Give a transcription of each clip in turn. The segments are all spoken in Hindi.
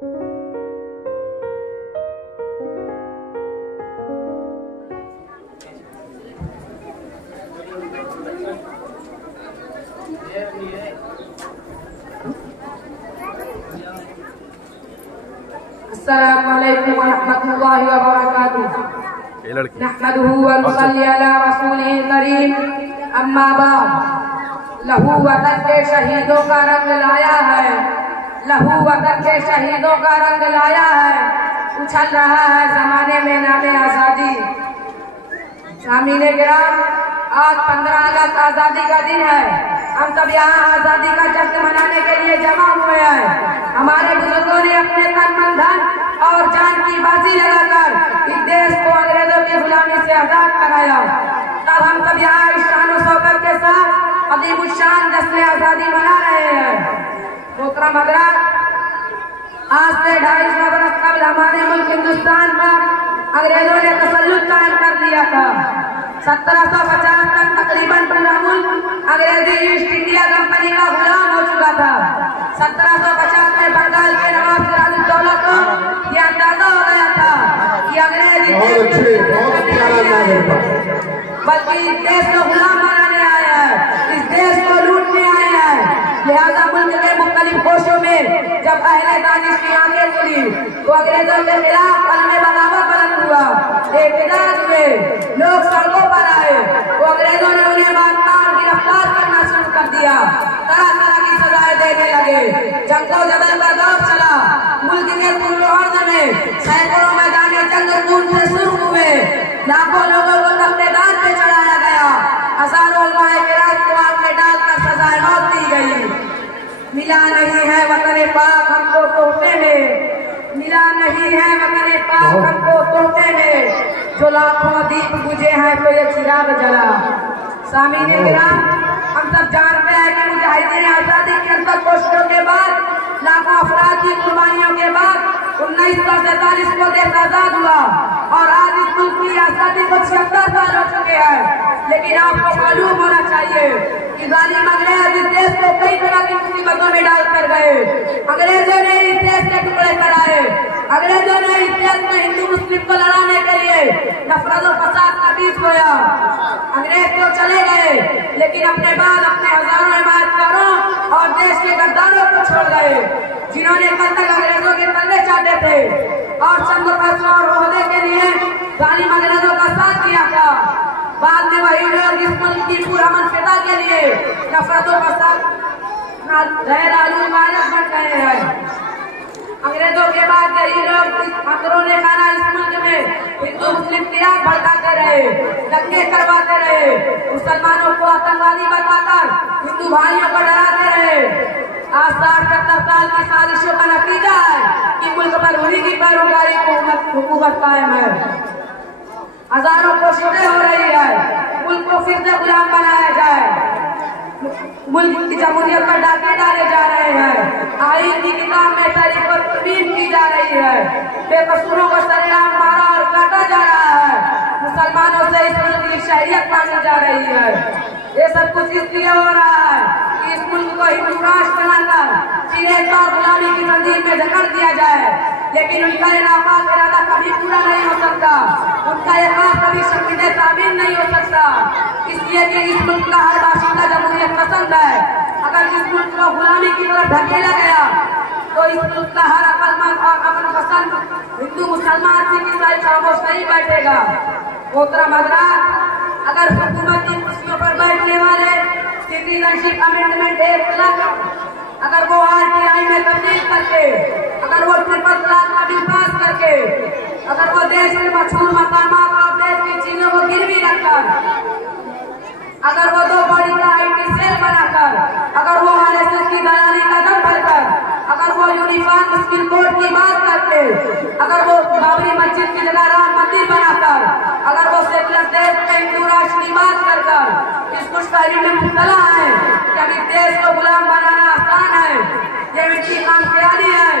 अस्सलामुअलैकुम वरहमतुल्लाहि वबरकातुह। नहमदुहु व नुसल्ली अला रसूलिल करीम, अम्मा बाद। लहू वतन के शहीदों का रंग लाया है, लहू वतन के शहीदों का रंग लाया है, उछल रहा है जमाने में नामे आजादी। सामीने गिराम, आज 15 अगस्त आजादी का दिन है। हम सब यहाँ आजादी का जश्न मनाने के लिए जमा हुए हैं। हमारे बुजुर्गों ने अपने तन मन धन और जान की बाजी लगाकर इस देश को अंग्रेजों की गुलामी से आजाद कराया। तब हम सब यहाँ इस शान और शौकत के साथ अदीमुशान जश्न आजादी मना रहे हैं। मोहतरम हज़रात, आज से 250 बरस कबल हमारे मुल्क हिंदुस्तान पर अंग्रेजों ने तसल्लुत कायम कर दिया था। 1750 तक तकरीबन पूरा मुल्क अंग्रेजी ईस्ट इंडिया कंपनी का गुलाम हो चुका था। 1750 में बंगाल के नवाब सिराजुद्दौला को यह अंदाजा हो गया था कि अंग्रेजी बल्कि इस देश को गुलाम बनाने आए हैं, इस देश को लूटने आए हैं। लिहाजा मुल्क के मुख्तलिफ कोशों में जब अहले दानिश की आंखें खुली तो अंग्रेजों के खिलाफ कलमे बगावत बुलंद हुआ, एहतजाज हुए, लोग सड़कों पर आए तो अंग्रेजों ने उन्हें मार गिरफ्तार करना शुरू कर दिया, तरह तरह की सजाएं देने लगे। जंगों जदल का दौर चला। मुल्क के पूर्व अर्ध में सैकड़ों मैदान जंग खून से शुरू हुए, लाखों लोगों को तख्तेदार पे चढ़ाया गया, हजारों उलमाए किराम को आग में डालकर सजाएं मौत दी गई। मिला नहीं है वतन पाक हमको तोहफे में, मिला नहीं है वतन पाक हमको तोहफे में, जो लाखों दीप बुझे हैं तो ये चिराग जला। सामीने गिराम, हम सब जानते हैं कि मुजाहिदीन आजादी की अंतर कोशिशों के बाद, लाखों अफराद की कुर्बानियों के बाद 1947 को देश आजाद हुआ और आज इस मुल्क की आजादी को 76 साल हो चुके हैं। लेकिन आपको मालूम होना चाहिए कि जालिम अंग्रेज इस देश को कई तरह की मुसीबतों में डाल कर गए। अंग्रेजों ने इस देश के टुकड़े कराए, अंग्रेजों ने इस देश में हिंदू मुस्लिम को लड़ाने के लिए नफरत और फसाद का बीज बोया। अंग्रेज तो चले गए लेकिन अपने बाद अपने हजारों हिमायतकारों और देश के गद्दारों को छोड़ गए, जिन्होंने कल तक अंग्रेजों के तलवे चाहते थे और चंद पैसों और ओहदे के लिए जालिम अंग्रेजों का साथ दिया था। बाद में वही लोग इस मुल्क की पुरअमन फिदा के लिए नफरतों का साथ गैर आलूमानस बन गए हैं। अंग्रेजों के बाद यही लोग अंदरूनी खाना इस मुल्क में हिंदू मुस्लिम किरात भड़काते रहे, दंगे करवाते रहे, मुसलमानों को आतंकवादी बनवाकर हिंदू भाइयों को डराते रहे। आज 60-70 साल की साजिशों का नतीजा है कि मुल्क पर उन्हीं की पैरोकारी हुकूमत कायम है। हजारों कोशिशें हो रही है मुल्क को फिर से गुलाम बनाया जाए, मुल्क की जमहूरियत पर डाके डाले जा रहे हैं, आईन की किताब में तारीख को तब्दील की जा रही है, बेकसूरों को सरेआम मारा और काटा जा रहा है, मुसलमानों से इस मुल्क की शहरियत मांगी जा रही है। ये सब कुछ इसलिए हो रहा है कि इस मुल्क को हिंदू राष्ट्र बनाकर सीधे तौर गुलामी की जंजीर में जकड़ दिया जाए। लेकिन उनका ये नापाक इरादा कभी पूरा नहीं हो सकता, उनका ये ख्वाब कभी शकील तामीर नहीं हो सकता, इसलिए कि इस मुल्क का हर बाशिंदा जमहूरियत पसंद है। अगर इस मुल्क को गुलामी की तरफ धकेला गया तो इस मुल्क का हर अक्लमंद और अमन पसंद हिंदू मुसलमान सिख ईसाई खामोश नहीं बैठेगा। मोहतरम हज़रात, अगर हुकूमत की कुर्सियों पर बैठने वाले सिटीजनशिप अमेंडमेंट एक्ट अगर वो RTI में तब्दील करके, अगर वो ट्रिपल तलाक का बिल पास करके, अगर वो देश के मशहूर मकामात और देश की चीजों को गिरवी रखकर, अगर वो 2 बॉडी का IT सेल बनाकर, अगर वो RSS की दलाली का दम भरकर, अगर वो यूनिफॉर्म स्किल कोड की बात करते, अगर वो बाबरी मस्जिद की जगह राम मंदिर बनाकर, अगर वो सेकुलर देश में हिंदू राष्ट्र की बात कर इस खुशफहमी में मुब्तला है कि अभी देश को गुलाम बनाना आसान है, ये इनकी खामख्याली है,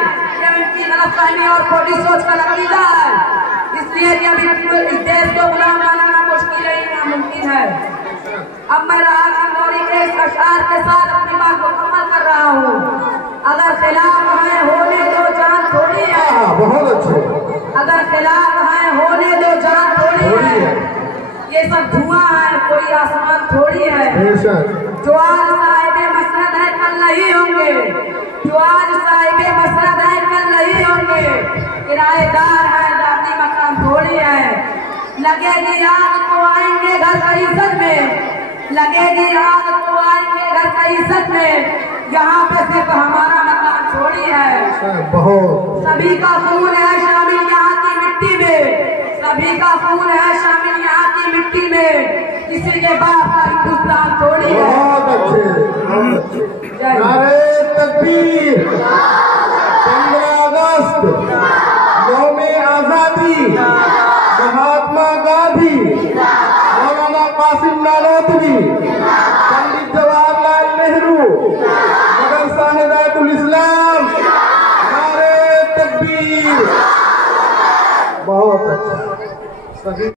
ये इनकी गलतफहमी और खोटी सोच का नतीजा है। इसलिए कि अभी इस देश को गुलाम बनाना मुश्किल ही नामुमकिन है। अब मैं राहत इंदौरी के इस अशआर के साथ अपनी बात मुकम्मल कर रहा हूँ। अगर खिलाफ हमें होने दो जान थोड़ी बहुत अच्छे। अगर खिलाफ है होने दो, जान थोड़ी है। ये सब धुआं है, कोई आसमान थोड़ी है। जो आज साहिबे मसरत है कल नहीं होंगे, जो आज साहिबे मसरत है कल नहीं होंगे। किराएदार है, जाती मकान थोड़ी है। लगेगी आग तो आएंगे घर का इज्जत में, लगेगी आग तो आएंगे घर का इज्जत में। यहाँ पे सिर्फ हमारा मकान थोड़ी है। बहुत सभी का खून है शामिल यहाँ की मिट्टी में, सभी का खून है शामिल यहाँ की मिट्टी में। किसी के बाप का हिंदुस्तान थोड़ी है। बहुत अच्छे। नारे तकबीर। 15 अगस्त, यौमे आजादी, महात्मा गांधी, मौलाना कासिम नानोतवी, पंडित जवाहरलाल नेहरू, मदरसा हिदायतुल इस्लाम। नारे तकबीर। बहुत अच्छा। सभी